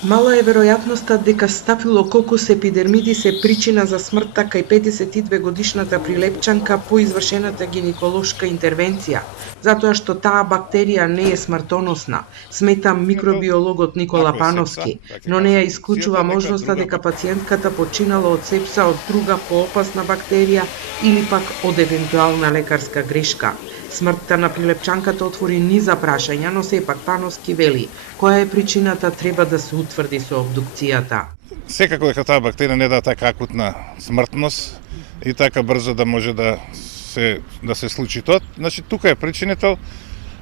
Мала е веројатноста дека стафилококус епидермидис е причина за смртта кај 52 годишната прилепчанка по извршената гинеколошка интервенција, затоа што таа бактерија не е смртоносна, смета микробиологот Никола Пановски, но не ја исклучува можноста дека пациентката починала од сепса од друга поопасна бактерија или пак од евентуална лекарска грешка. Смртта на прилепчанката отвори низа прашања, но сепак Пановски вели, која е причината треба да се утврди со обдукцијата. Секако дека таа бактерија не дава така акутна смртност и така брзо да може да се случи тоа. Значи тука е причинител,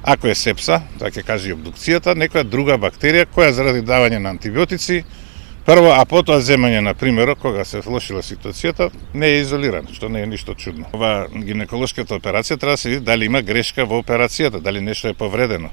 ако е сепса, тоа ќе каже и обдукцијата, некоја друга бактерија која заради давање на антибиотици прво, а потоа земање на примерот, кога се влошила ситуацијата, не е изолиран, што не е ништо чудно. Ова гинеколошката операција треба да се види дали има грешка во операцијата, дали нешто е повредено.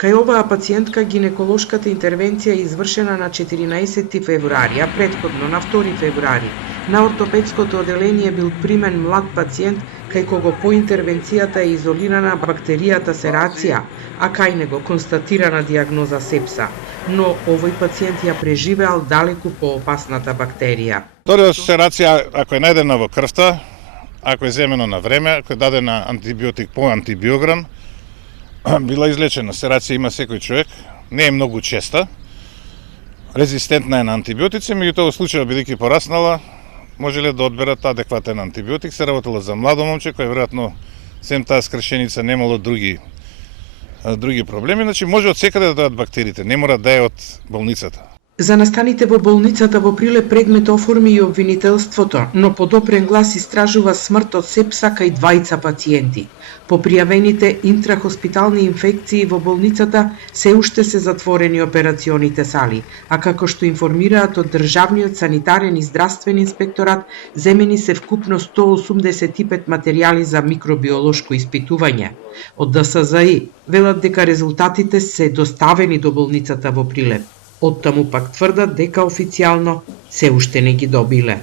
Кај оваа пациентка гинеколошката интервенција е извршена на 14 февруари, а претходно на 2 февруари. На ортопедското оделение бил примен млад пациент кај кого по интервенцијата е изолирана бактеријата серација, а кај него констатирана диагноза сепса. Но овој пациент ја преживеал далеку поопасната бактерија. Вториот серација, ако е најдена во крвта, ако е земено на време, ако е дадена антибиотик по антибиограм, била излечена. Серација има секој човек, не е многу честа, резистентна е на антибиотици, меѓутоа во случајот бидејќи пораснала, можеле да одберат адекватен антибиотик. Се работело за младо момче кој веројатно сем таа скршеница немало други проблеми, значи може од секаде да дојдат бактериите, не мора да е од болницата. За настаните во болницата во Прилеп предмет оформи и обвинителството, но подопрен глас истражува смрт од сепса кај двајца пациенти. По пријавените интрахоспитални инфекции во болницата се уште се затворени операционите сали, а како што информираат од Државниот санитарен и здравствен инспекторат, земени се вкупно 185 материјали за микробиолошко испитување. Од ДСЗИ велат дека резултатите се доставени до болницата во Прилеп. Оттаму пак тврдат дека официјално се уште не ги добиле.